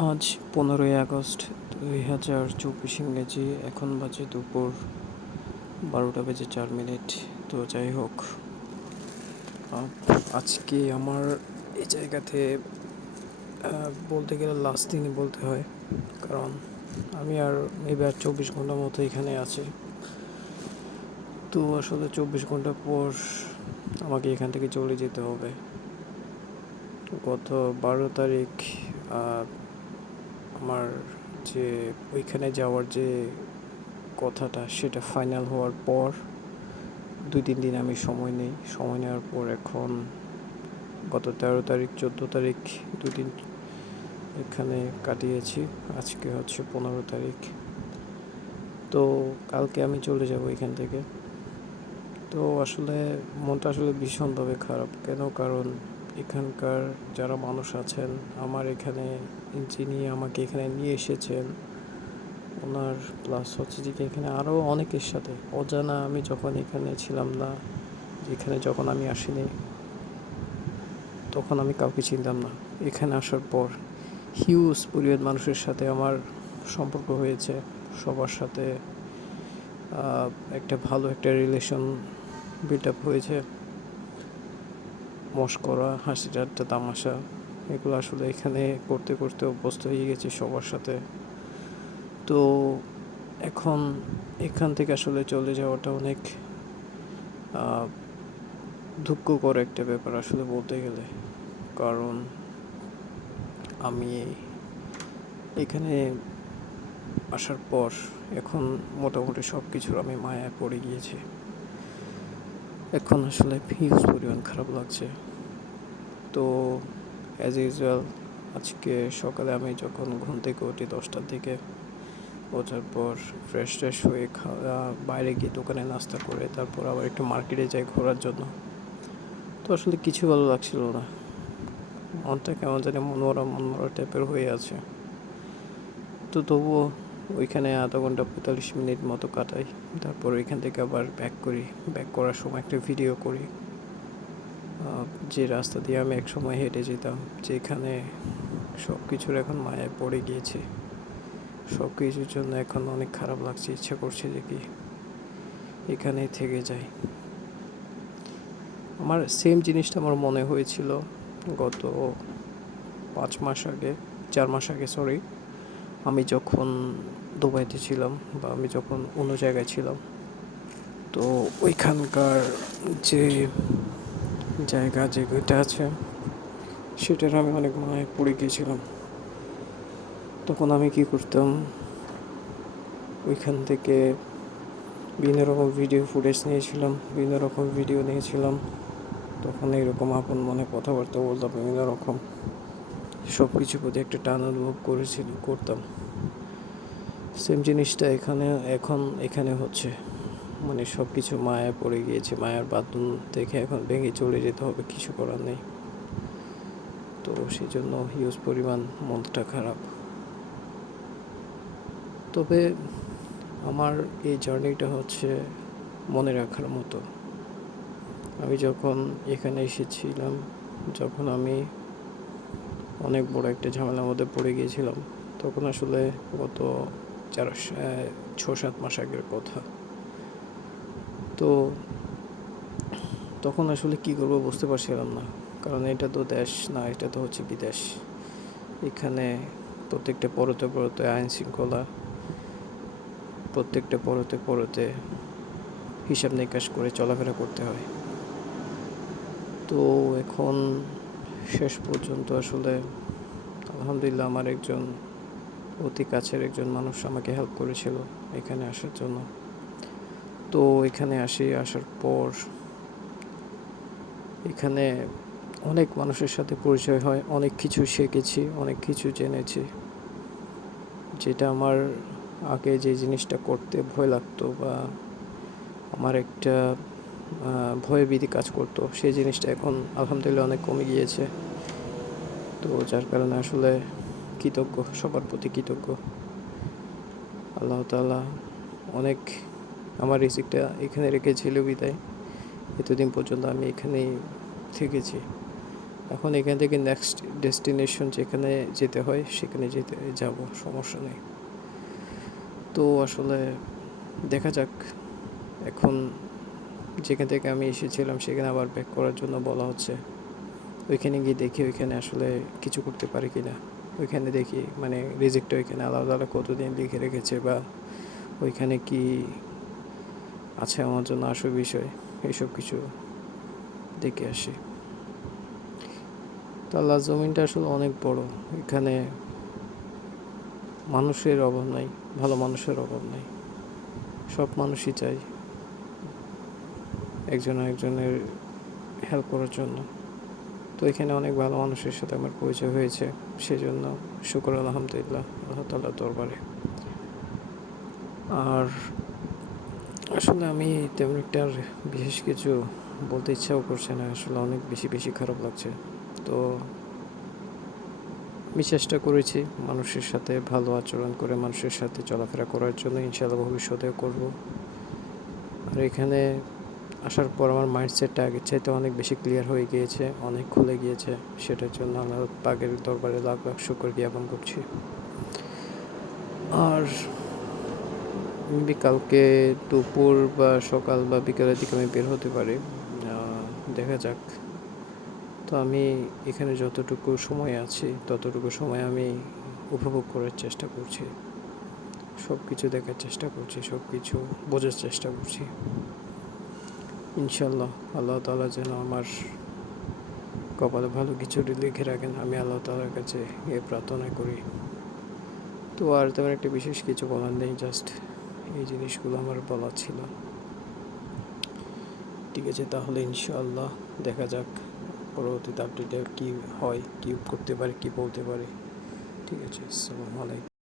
আজ 15ই আগস্ট 2024 ইংরেজি। এখন বাজে দুপুর 12:04। তো যাই হোক, আজকে আমার এই জায়গাতে বলতে গেলে লাস্ট দিনই বলতে হয়, কারণ আমি আর মেবি আর 24 ঘন্টার মতো এখানে আছি। তো আসলে 24 ঘন্টা পর আমাকে এখান থেকে চলে যেতে হবে। গত 12 তারিখ আমার যে ওইখানে যাওয়ার যে কথাটা, সেটা ফাইনাল হওয়ার পর 2-3 দিন আমি সময় নেওয়ার পর এখন গত 13 তারিখ 14 তারিখ দুদিন এখানে কাটিয়েছি। আজকে হচ্ছে 15 তারিখ। তো কালকে আমি চলে যাব এখান থেকে। তো আসলে মনটা আসলে ভীষণভাবে খারাপ। কেন? কারণ এখানকার যারা মানুষ আছেন, আমার এখানে যিনি আমাকে এখানে নিয়ে এসেছেন ওনার, প্লাস হচ্ছে যে এখানে আরও অনেকের সাথে অজানা, আমি যখন এখানে ছিলাম না, এখানে যখন আমি আসিনি, তখন আমি কাউকে চিনতাম না। এখানে আসার পর হিউজ পরিমাণ মানুষের সাথে আমার সম্পর্ক হয়েছে। সবার সাথে একটা ভালো একটা রিলেশন বিল্ড আপ হয়েছে। মশকরা, হাসি ঠাট্টা, তামাশা, এগুলো আসলে এখানে করতে করতে অভ্যস্ত হয়ে গেছি সবার সাথে। তো এখন এখান থেকে আসলে চলে যাওয়াটা অনেক দুঃখকর একটা ব্যাপার আসলে বলতে গেলে। কারণ আমি এখানে আসার পর এখন মোটামুটি সব কিছুর আমি মায়ায় পড়ে গিয়েছি। এখন আসলে হিউজ পরিমাণ খারাপ লাগছে। তো অ্যাজ ইউজুয়াল আজকে সকালে আমি যখন ঘুম থেকে উঠি 10টার দিকে, ওঠার পর ফ্রেশ হয়ে বাইরে গিয়ে দোকানে নাস্তা করে তারপর আবার একটু মার্কেটে যাই ঘোরার জন্য। তো আসলে কিছু ভালো লাগছিল না, মনটা কেমন জানি মনমরা টাইপের হয়ে আছে। তো তবুও ওইখানে আধা ঘন্টা 45 মিনিট মতো কাটাই। তারপর ওইখান থেকে আবার ব্যাক করার সময় একটা ভিডিও করি, যে রাস্তা দিয়ে আমি এক সময় হেঁটে যেতাম, যেখানে সব কিছুর এখন মায়ায় পড়ে গিয়েছে। সব কিছুর জন্য এখন অনেক খারাপ লাগছে, ইচ্ছা করছে যে কি এখানেই থেকে যাই। আমার সেম জিনিসটা আমার মনে হয়েছিল গত 5 মাস আগে, 4 মাস আগে, সরি, আমি যখন দুবাইতে ছিলাম বা আমি যখন অন্য জায়গায় ছিলাম। তো ওইখানকার যে যেটা আছে সেটার আমি অনেক মায়ায় পড়ে গিয়েছিলাম। তখন আমি কি করতাম, ওইখান থেকে বিভিন্ন রকম ভিডিও ফুটেজ নিয়েছিলাম, বিভিন্ন রকম ভিডিও নিয়েছিলাম। তখন এইরকম আপন মনে কথাবার্তা বলতাম, বিভিন্ন রকম সব কিছুর প্রতি একটা টান অনুভব করতাম। সেম জিনিসটা এখন এখানে হচ্ছে, মানে সব কিছু মায়ায় পড়ে গিয়েছে। মায়ার বাঁধন দেখে এখন ভেঙে চলে যেতে হবে, কিছু করার নেই। তো সেই জন্য হিউজ পরিমাণ মনটা খারাপ। তবে আমার এই জার্নিটা হচ্ছে মনে রাখার মতো। আমি যখন এখানে এসেছিলাম, যখন আমি অনেক বড় একটা ঝামেলার মধ্যে পড়ে গিয়েছিলাম, তখন আসলে গত 6-7 মাস আগের কথা। তো তখন আসলে কী করবো বুঝতে পারছিলাম না, কারণ এটা তো দেশ না, এটা তো হচ্ছে বিদেশ। এখানে প্রত্যেকটা পরতে আইন শৃঙ্খলা, প্রত্যেকটা পরতে হিসাব নিকাশ করে চলাফেরা করতে হয়। তো এখন শেষ পর্যন্ত আসলে আলহামদুলিল্লাহ আমার একজন অতি কাছের একজন মানুষ আমাকে হেল্প করেছিল এখানে আসার জন্য। তো এখানে আসার পর এখানে অনেক মানুষের সাথে পরিচয় হয়, অনেক কিছু শিখেছি, অনেক কিছু জেনেছি, যেটা আমার আগে যে জিনিসটা করতে ভয় লাগতো বা আমার একটা ভয়ভীতি কাজ করতো, সেই জিনিসটা এখন আলহামদুলিল্লাহ অনেক কমে গিয়েছে। তো যার কারণে আসলে কৃতজ্ঞ, সবার প্রতি কৃতজ্ঞ। আল্লাহ তাআলা অনেক আমার রিজিকটা এখানে রেখেছিল বিদায় এতদিন পর্যন্ত আমি এখানেই থেকেছি। এখন এখান থেকে নেক্সট ডেস্টিনেশন যেখানে যেতে হয় সেখানে যাব, সমস্যা নেই। তো আসলে দেখা যাক, এখন যেখান থেকে আমি এসেছিলাম সেখানে আবার ব্যাক করার জন্য বলা হচ্ছে। ওইখানে গিয়ে দেখি ওইখানে আসলে কিছু করতে পারি কি না। ওইখানে দেখি মানে রিজেক্টটা ওইখানে আলাদা আলাদা কতদিন লিখে রেখেছে, বা ওইখানে কি আছে আমার জন্য আসার বিষয়, এইসব কিছু দেখে আসি। তো আল্লাহর জমিনটা আসলে অনেক বড়, এখানে মানুষের অভাব নাই, ভালো মানুষের অভাব নাই। সব মানুষই চাই একজন আরেকজনের হেল্প করার জন্য। তো এখানে অনেক ভালো মানুষের সাথে আমার পরিচয় হয়েছে, সেজন্য শুকর আলহামদুলিল্লাহ আল্লাহ তাআলার দরবারে। আর আসলে আমি তেমন একটা আর বিশেষ কিছু বলতে ইচ্ছাও করছে না, আসলে অনেক বেশি খারাপ লাগছে। তো আমি চেষ্টা করেছি মানুষের সাথে ভালো আচরণ করে মানুষের সাথে চলাফেরা করার জন্য, ইনশাআল্লাহ ভবিষ্যতেও করব। আর এখানে আসার পর আমার মাইন্ডসেটটা আগের চাইতে অনেক বেশি ক্লিয়ার হয়ে গিয়েছে, অনেক খুলে গিয়েছে। সেটার জন্য আল্লাহ পাকের দরবারে লাখ লাখ শুকর জ্ঞাপন করছি। আর কালকে দুপুর বা সকাল বা বিকালের দিকে আমি বের হতে পারি, দেখা যাক। তো আমি এখানে যতটুকু সময় আছি ততটুকু সময় আমি উপভোগ করার চেষ্টা করছি, সব কিছু দেখার চেষ্টা করছি, সব কিছু বোঝার চেষ্টা করছি। ইনশাল্লাহ আল্লাহ তাআলা যেন আমার কপালে ভালো কিছু লিখে রাখেন, আমি আল্লাহ তাআলার কাছে এ প্রার্থনা করি। তো আর তেমন একটা বিশেষ কিছু বলার নেই, জাস্ট এই জিনিসগুলো আমার বলার ছিল। ঠিক আছে, তাহলে ইনশাআল্লাহ দেখা যাক পরবর্তীতে আপডেটে কী হয়, কী করতে পারি, কী বলতে পারি। ঠিক আছে, আসসালামু আলাইকুম।